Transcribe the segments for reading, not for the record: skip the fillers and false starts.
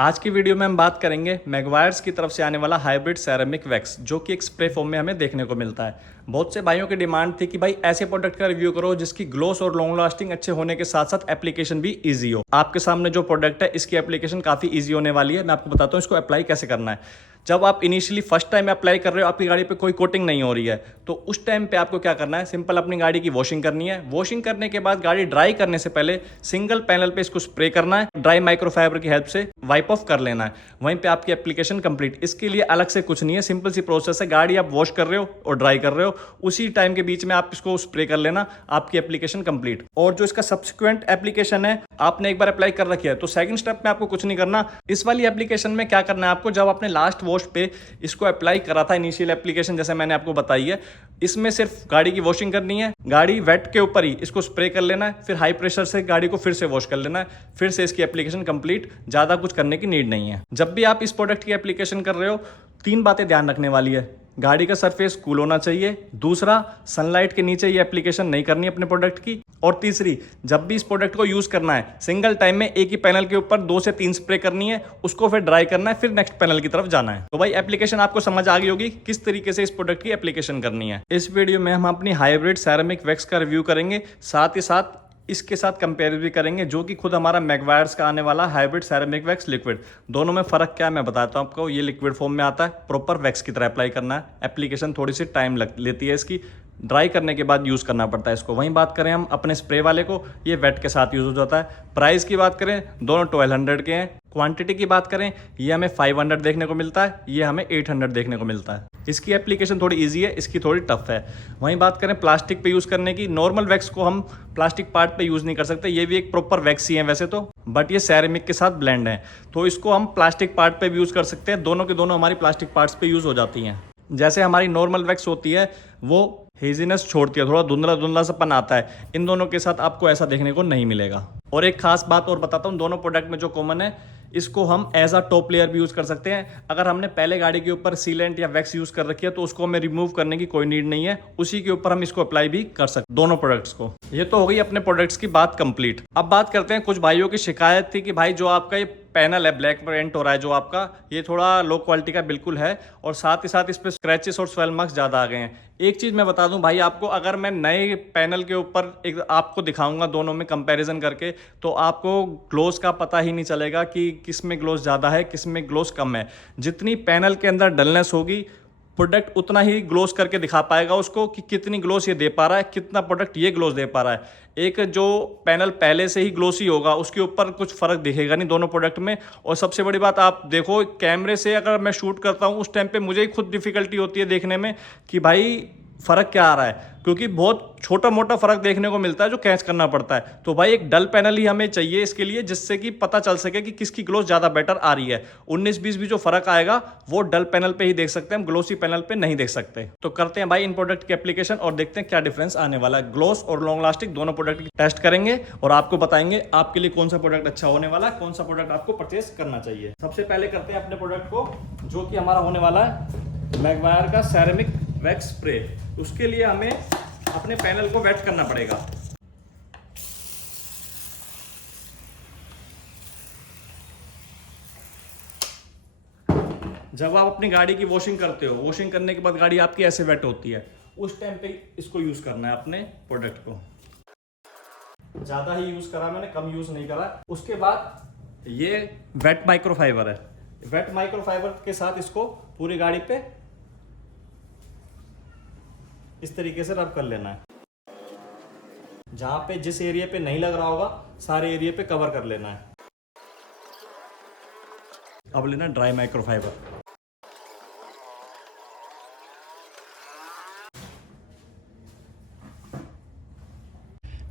आज की वीडियो में हम बात करेंगे मैग्वायर्स की तरफ से आने वाला हाइब्रिड सेरेमिक वैक्स, जो कि एक स्प्रे फॉर्म में हमें देखने को मिलता है। बहुत से भाइयों की डिमांड थी कि भाई ऐसे प्रोडक्ट का रिव्यू करो जिसकी ग्लोस और लॉन्ग लास्टिंग अच्छे होने के साथ साथ एप्लीकेशन भी इजी हो। आपके सामने जो प्रोडक्ट है इसकी एप्लीकेशन काफी इजी होने वाली है। मैं आपको बताता हूँ इसको अप्लाई कैसे करना है। जब आप इनिशियली फर्स्ट टाइम अप्लाई कर रहे हो, आपकी गाड़ी पे कोई कोटिंग नहीं हो रही है, तो उस टाइम पे आपको क्या करना है, सिंपल अपनी गाड़ी की वॉशिंग करनी है। वॉशिंग करने के बाद गाड़ी ड्राई करने से पहले सिंगल पैनल पे इसको स्प्रे करना है। ड्राई माइक्रोफाइबर की हेल्प से वाइप ऑफ कर लेना है। वहीं पे आपकी एप्लीकेशन कंप्लीट। इसके लिए अलग से कुछ नहीं है, सिंपल सी प्रोसेस है। गाड़ी आप वॉश कर रहे हो और ड्राई कर रहे हो, उसी टाइम के बीच में आप इसको स्प्रे कर लेना, आपकी एप्लीकेशन कंप्लीट। और जो इसका सब्सिक्वेंट एप्लीकेशन है, आपने एक बार अप्लाई कर रखी है तो सेकंड स्टेप में आपको कुछ नहीं करना। इस वाली एप्लीकेशन में क्या करना है आपको, जब आपने लास्ट वॉश पे इसको अप्लाई करा था, इनिशियल एप्लीकेशन जैसे मैंने आपको बताई है, इसमें सिर्फ गाड़ी की वॉशिंग करनी है। गाड़ी वेट के ऊपर ही इसको स्प्रे कर लेना है, फिर हाई प्रेशर से गाड़ी को फिर से वॉश कर लेना है, फिर से इसकी एप्लीकेशन कंप्लीट। ज्यादा कुछ करने की नीड नहीं है। जब भी आप इस प्रोडक्ट की एप्लीकेशन कर रहे हो, तीन बातें ध्यान रखने वाली है। गाड़ी का सरफेस कूल होना चाहिए, दूसरा सनलाइट के नीचे ये एप्लीकेशन नहीं करनी है अपने प्रोडक्ट की, और तीसरी जब भी इस प्रोडक्ट को यूज करना है, सिंगल टाइम में एक ही पैनल के ऊपर 2 से 3 स्प्रे करनी है, उसको फिर ड्राई करना है, फिर नेक्स्ट पैनल की तरफ जाना है। तो भाई एप्लीकेशन आपको समझ आ गई होगी किस तरीके से इस प्रोडक्ट की एप्लीकेशन करनी है। इस वीडियो में हम अपनी हाइब्रिड सेरेमिक वैक्स का रिव्यू करेंगे, साथ ही साथ इसके साथ कंपेयर भी करेंगे, जो कि खुद हमारा मैग्वायर्स का आने वाला हाइब्रिड सेरेमिक वैक्स लिक्विड। दोनों में फर्क क्या है मैं बताता हूं आपको। ये लिक्विड फॉर्म में आता है, प्रॉपर वैक्स की तरह अप्लाई करना है। एप्लीकेशन थोड़ी सी टाइम लेती है, इसकी ड्राई करने के बाद यूज करना पड़ता है इसको। वहीं बात करें हम अपने स्प्रे वाले को, ये वेट के साथ यूज हो जाता है। प्राइस की बात करें, दोनों 1200 के हैं। क्वांटिटी की बात करें, ये हमें 500 देखने को मिलता है, ये हमें 800 देखने को मिलता है। इसकी एप्लीकेशन थोड़ी इजी है, इसकी थोड़ी टफ है। वहीं बात करें प्लास्टिक पे यूज करने की, नॉर्मल वैक्स को हम प्लास्टिक पार्ट पे यूज नहीं कर सकते। ये भी एक प्रॉपर वैक्स ही है वैसे तो, बट ये सेरेमिक के साथ ब्लेंड है, तो इसको हम प्लास्टिक पार्ट पे भी यूज कर सकते हैं। दोनों के दोनों हमारी प्लास्टिक पार्ट्स पे यूज हो जाती हैं। जैसे हमारी नॉर्मल वैक्स होती है वो हेजीनेस छोड़ती है, थोड़ा धुंधला धुंधला सापन आता है। इन दोनों के साथ आपको ऐसा देखने को नहीं मिलेगा। और एक खास बात और बताता हूँ, दोनों प्रोडक्ट में जो कॉमन है, इसको हम एज अ टॉप लेयर भी यूज कर सकते हैं। अगर हमने पहले गाड़ी के ऊपर सीलेंट या वैक्स यूज कर रखी है तो उसको हमें रिमूव करने की कोई नीड नहीं है, उसी के ऊपर हम इसको अप्लाई भी कर सकते हैं, दोनों प्रोडक्ट्स को। ये तो हो गई अपने प्रोडक्ट्स की बात कंप्लीट। अब बात करते हैं, कुछ भाइयों की शिकायत थी कि भाई जो आपका ये पैनल है, ब्लैक पेंट हो रहा है जो आपका, ये थोड़ा लो क्वालिटी का बिल्कुल है, और साथ ही साथ इस पे स्क्रैचेस और स्वेल मार्क्स ज्यादा आ गए हैं। एक चीज मैं बता दूं भाई आपको, अगर मैं नए पैनल के ऊपर एक आपको दिखाऊंगा दोनों में कंपैरिजन करके, तो आपको ग्लोस का पता ही नहीं चलेगा कि किस में ग्लोस ज्यादा है, किस में ग्लोस कम है। जितनी पैनल के अंदर डलनेस होगी, प्रोडक्ट उतना ही ग्लोस करके दिखा पाएगा उसको कि कितनी ग्लोस ये दे पा रहा है, कितना प्रोडक्ट ये ग्लोस दे पा रहा है। एक जो पैनल पहले से ही ग्लोसी होगा उसके ऊपर कुछ फर्क दिखेगा नहीं दोनों प्रोडक्ट में। और सबसे बड़ी बात आप देखो, कैमरे से अगर मैं शूट करता हूं उस टाइम पे मुझे ही खुद डिफिकल्टी होती है देखने में कि भाई फर्क क्या आ रहा है, क्योंकि बहुत छोटा मोटा फर्क देखने को मिलता है जो कैच करना पड़ता है। तो भाई एक डल पैनल ही हमें चाहिए इसके लिए, जिससे कि पता चल सके कि किसकी ग्लोस ज्यादा बेटर आ रही है। 19-20 भी जो फर्क आएगा वो डल पैनल पे ही देख सकते हैं, हम ग्लोसी पैनल पे नहीं देख सकते। तो करते हैं भाई इन प्रोडक्ट की एप्लीकेशन और देखते हैं क्या डिफरेंस आने वाला है। ग्लोस और लॉन्ग लास्टिक दोनों प्रोडक्ट की टेस्ट करेंगे और आपको बताएंगे आपके लिए कौन सा प्रोडक्ट अच्छा होने वाला है, कौन सा प्रोडक्ट आपको परचेस करना चाहिए। सबसे पहले करते हैं अपने प्रोडक्ट को, जो कि हमारा होने वाला है मैग्वायर का सेरेमिक वैक्स स्प्रे। उसके लिए हमें अपने पैनल को वेट करना पड़ेगा। जब आप अपनी गाड़ी की वॉशिंग करते हो, वॉशिंग करने के बाद गाड़ी आपकी ऐसे वेट होती है, उस टाइम पे इसको यूज करना है अपने प्रोडक्ट को। ज्यादा ही यूज करा मैंने, कम यूज नहीं करा। उसके बाद ये वेट माइक्रोफाइबर है, वेट माइक्रोफाइबर के साथ इसको पूरी गाड़ी पे इस तरीके से रब कर लेना है। जहां पे जिस एरिया पे नहीं लग रहा होगा सारे एरिया पे कवर कर लेना है। अब लेना ड्राई माइक्रोफाइबर।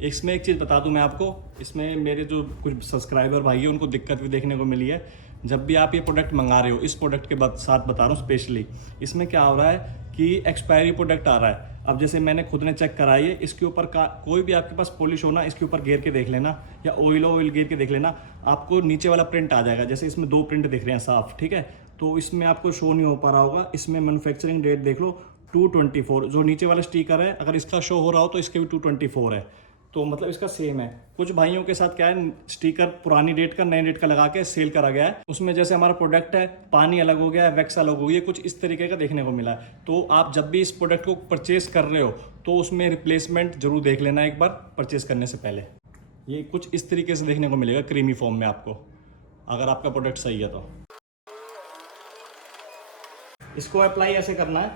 इसमें एक चीज बता दूं मैं आपको, इसमें मेरे जो कुछ सब्सक्राइबर भाई हैं उनको दिक्कत भी देखने को मिली है। जब भी आप ये प्रोडक्ट मंगा रहे हो, इस प्रोडक्ट के साथ बता रहा हूँ स्पेशली, इसमें क्या हो रहा है कि एक्सपायरी प्रोडक्ट आ रहा है। अब जैसे मैंने खुद ने चेक कराई है, इसके ऊपर कोई भी आपके पास पॉलिश होना, इसके ऊपर घेर के देख लेना, या ऑयल घेर के देख लेना, आपको नीचे वाला प्रिंट आ जाएगा। जैसे इसमें 2 प्रिंट दिख रहे हैं साफ, ठीक है, तो इसमें आपको शो नहीं हो पा रहा होगा। इसमें मैन्युफैक्चरिंग डेट देख लो 224, जो नीचे वाला स्टिकर है, अगर इसका शो हो रहा हो तो इसके भी 224 है। तो मतलब इसका सेम है। कुछ भाइयों के साथ क्या है, स्टिकर पुरानी डेट का नए डेट का लगा के सेल करा गया है, उसमें जैसे हमारा प्रोडक्ट है पानी अलग हो गया है, वैक्स अलग हो गई है, कुछ इस तरीके का देखने को मिला है। तो आप जब भी इस प्रोडक्ट को परचेज कर रहे हो तो उसमें रिप्लेसमेंट जरूर देख लेना एक बार परचेज करने से पहले। ये कुछ इस तरीके से देखने को मिलेगा क्रीमी फॉर्म में आपको, अगर आपका प्रोडक्ट सही है तो। इसको अप्लाई ऐसे करना है,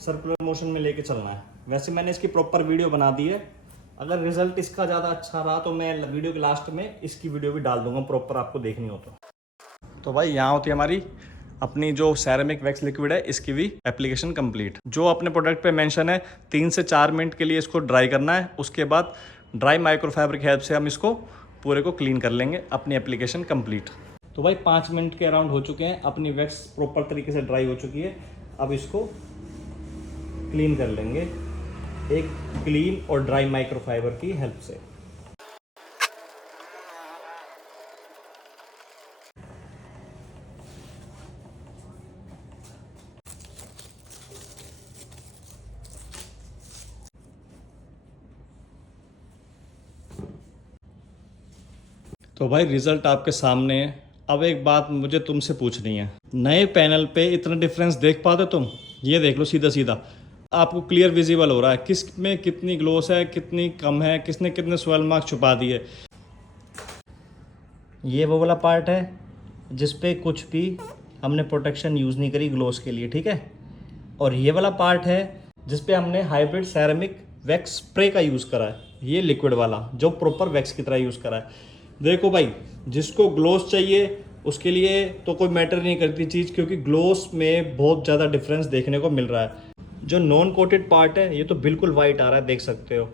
सर्कुलर मोशन में लेके चलना है। वैसे मैंने इसकी प्रॉपर वीडियो बना दी है, अगर रिजल्ट इसका ज़्यादा अच्छा रहा तो मैं वीडियो के लास्ट में इसकी वीडियो भी डाल दूंगा, प्रॉपर आपको देखनी हो तो भाई यहाँ होती है हमारी अपनी जो सेरेमिक वैक्स लिक्विड है, इसकी भी एप्लीकेशन कंप्लीट। जो अपने प्रोडक्ट पे मेंशन है 3 से 4 मिनट के लिए इसको ड्राई करना है, उसके बाद ड्राई माइक्रोफाइबर की हेल्प से हम इसको पूरे को क्लीन कर लेंगे, अपनी एप्लीकेशन कंप्लीट। तो भाई 5 मिनट के अराउंड हो चुके हैं, अपनी वैक्स प्रॉपर तरीके से ड्राई हो चुकी है। अब इसको क्लीन कर लेंगे एक क्लीन और ड्राई माइक्रोफाइबर की हेल्प से। तो भाई रिजल्ट आपके सामने है। अब एक बात मुझे तुमसे पूछनी है, नए पैनल पे इतना डिफरेंस देख पाते तुम? ये देख लो सीधा सीधा, आपको क्लियर विजिबल हो रहा है किस में कितनी ग्लोस है, कितनी कम है, किसने कितने स्वेल मार्क छुपा दिए। ये वो वाला पार्ट है जिस पे कुछ भी हमने प्रोटेक्शन यूज़ नहीं करी ग्लोस के लिए, ठीक है। और ये वाला पार्ट है जिस पे हमने हाइब्रिड सेरेमिक वैक्स स्प्रे का यूज़ करा है, ये लिक्विड वाला जो प्रॉपर वैक्स की तरह यूज़ करा है। देखो भाई, जिसको ग्लोस चाहिए उसके लिए तो कोई मैटर नहीं करती चीज़, क्योंकि ग्लोस में बहुत ज़्यादा डिफरेंस देखने को मिल रहा है। जो नॉन कोटेड पार्ट है ये तो बिल्कुल वाइट आ रहा है, देख सकते हो।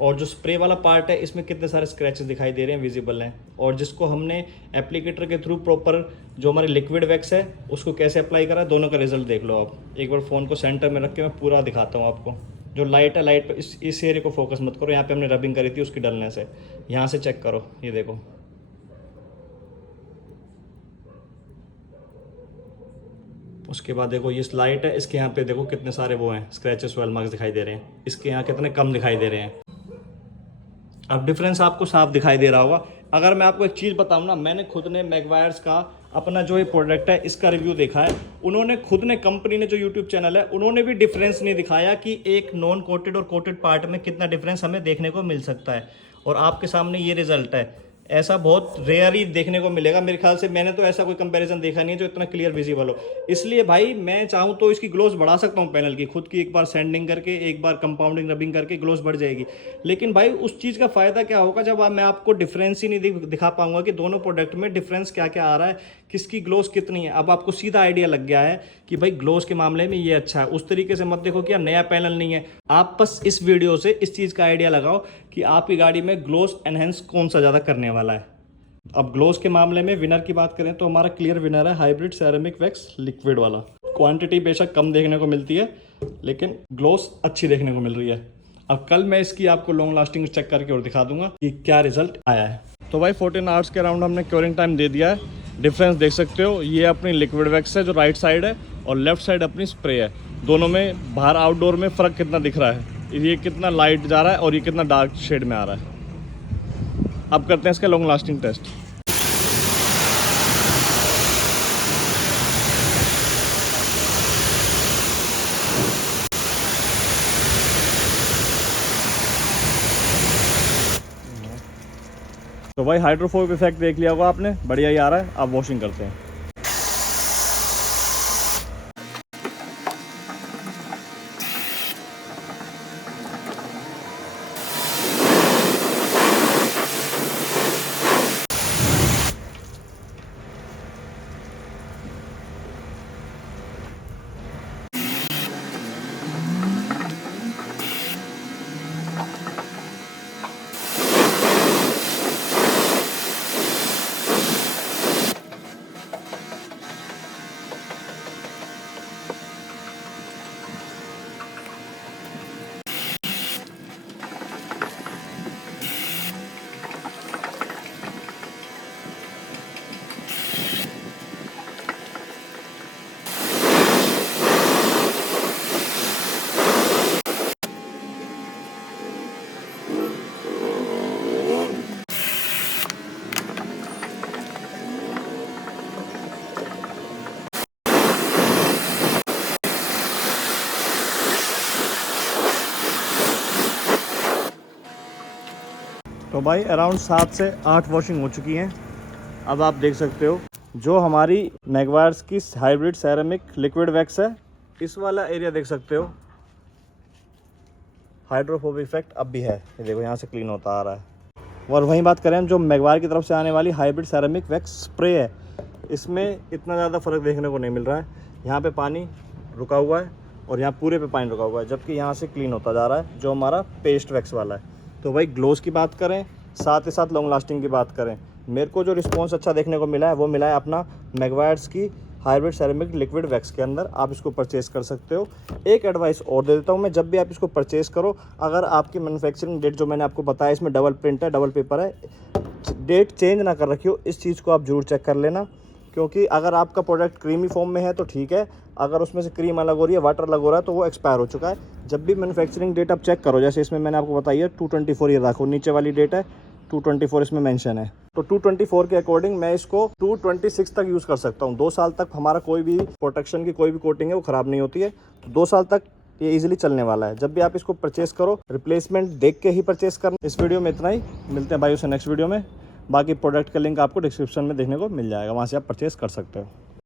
और जो स्प्रे वाला पार्ट है इसमें कितने सारे स्क्रैचेस दिखाई दे रहे हैं, विजिबल हैं। और जिसको हमने एप्लीकेटर के थ्रू प्रॉपर जो हमारी लिक्विड वैक्स है उसको कैसे अप्लाई करा है, दोनों का रिजल्ट देख लो आप। एक बार फ़ोन को सेंटर में रख के मैं पूरा दिखाता हूँ आपको। जो लाइट है, लाइट पे इस एरिया को फोकस मत करो, यहाँ पे हमने रबिंग करी थी उसकी डलने से। यहाँ से चेक करो, ये देखो। उसके बाद देखो ये लाइट है, इसके यहाँ पे देखो कितने सारे वो हैं स्क्रैचेस, वेल मार्क्स दिखाई दे रहे हैं। इसके यहाँ कितने कम दिखाई दे रहे हैं। अब डिफरेंस आपको साफ दिखाई दे रहा होगा। अगर मैं आपको एक चीज़ बताऊँ ना, मैंने खुद ने मैगवायर्स का अपना जो ये प्रोडक्ट है इसका रिव्यू देखा है। उन्होंने खुद ने, कंपनी ने जो यूट्यूब चैनल है, उन्होंने भी डिफरेंस नहीं दिखाया कि एक नॉन कोटेड और कोटेड पार्ट में कितना डिफरेंस हमें देखने को मिल सकता है। और आपके सामने ये रिजल्ट है। ऐसा बहुत रेयर ही देखने को मिलेगा मेरे ख्याल से। मैंने तो ऐसा कोई कंपैरिजन देखा नहीं है जो इतना क्लियर विजिबल हो। इसलिए भाई मैं चाहूँ तो इसकी ग्लोस बढ़ा सकता हूँ पैनल की, खुद की एक बार सैंडिंग करके, एक बार कंपाउंडिंग रबिंग करके ग्लोस बढ़ जाएगी। लेकिन भाई उस चीज़ का फ़ायदा क्या होगा जब मैं आपको डिफरेंस ही नहीं दिखा पाऊंगा कि दोनों प्रोडक्ट में डिफरेंस क्या क्या आ रहा है, किसकी ग्लोस कितनी है। अब आपको सीधा आइडिया लग गया है कि भाई ग्लोस के मामले में ये अच्छा है। उस तरीके से मत देखो कि यार नया पैनल नहीं है। आप बस इस वीडियो से इस चीज़ का आइडिया लगाओ कि आपकी गाड़ी में ग्लोस एनहेंस कौन सा ज़्यादा करने वाला है। अब ग्लोस के मामले में विनर की बात करें तो हमारा क्लियर विनर है हाइब्रिड सेरेमिक वैक्स लिक्विड वाला। क्वांटिटी बेशक कम देखने को मिलती है लेकिन ग्लोस अच्छी देखने को मिल रही है। अब कल मैं इसकी आपको लॉन्ग लास्टिंग चेक करके और दिखा दूंगा कि क्या रिजल्ट आया है। तो भाई 14 आवर्स के अराउंड हमने क्योरिंग टाइम दे दिया है। डिफरेंस देख सकते हो, ये अपनी लिक्विड वैक्स है जो राइट साइड है और लेफ्ट साइड अपनी स्प्रे है। दोनों में बाहर आउटडोर में फ़र्क कितना दिख रहा है, ये कितना लाइट जा रहा है और ये कितना डार्क शेड में आ रहा है। अब करते हैं इसका लॉन्ग लास्टिंग टेस्ट। तो भाई हाइड्रोफोबिक इफेक्ट देख लिया होगा आपने, बढ़िया ही आ रहा है। अब वॉशिंग करते हैं। तो भाई अराउंड 7 से 8 वॉशिंग हो चुकी हैं। अब आप देख सकते हो जो हमारी मैगवायर्स की हाइब्रिड सेरेमिक लिक्विड वैक्स है, इस वाला एरिया देख सकते हो हाइड्रोफोबिक इफेक्ट अब भी है। ये देखो यहाँ से क्लीन होता आ रहा है। और वहीं बात करें जो मैगवायर की तरफ से आने वाली हाइब्रिड सेरेमिक वैक्स स्प्रे है, इसमें इतना ज़्यादा फ़र्क देखने को नहीं मिल रहा है। यहाँ पे पानी रुका हुआ है और यहाँ पूरे पे पानी रुका हुआ है, जबकि यहाँ से क्लीन होता जा रहा है जो हमारा पेस्ट वैक्स वाला है। तो भाई ग्लोस की बात करें, साथ ही साथ लॉन्ग लास्टिंग की बात करें, मेरे को जो रिस्पॉन्स अच्छा देखने को मिला है वो मिला है अपना मैगवायर्स की हाइब्रिड सेरेमिक लिक्विड वैक्स के अंदर। आप इसको परचेज़ कर सकते हो। एक एडवाइस और दे देता हूँ मैं, जब भी आप इसको परचेज़ करो, अगर आपकी मैन्युफैक्चरिंग डेट जो मैंने आपको बताया इसमें डबल प्रिंट है, डबल पेपर है, डेट चेंज ना कर रखी हो, इस चीज़ को आप जरूर चेक कर लेना। क्योंकि अगर आपका प्रोडक्ट क्रीमी फॉर्म में है तो ठीक है, अगर उसमें से क्रीम अलग हो रही है, वाटर अलग हो रहा है, तो वो एक्सपायर हो चुका है। जब भी मैन्युफैक्चरिंग डेट आप चेक करो, जैसे इसमें मैंने आपको बताई है 224 ये रखो, नीचे वाली डेट है 224 इसमें मेंशन है, तो 224 के अकॉर्डिंग मैं इसको 226 तक यूज़ कर सकता हूँ। 2 साल तक हमारा कोई भी प्रोटेक्शन की कोई भी कोटिंग है वो ख़राब नहीं होती है, तो 2 साल तक ये इजीली चलने वाला है। जब भी आप इसको परचेस करो, रिप्लेसमेंट देख के ही परचेस करना। इस वीडियो में इतना ही, मिलते हैं भाई उसे नेक्स्ट वीडियो में। बाकी प्रोडक्ट का लिंक आपको डिस्क्रिप्शन में देखने को मिल जाएगा, वहाँ से आप परचेस कर सकते हो।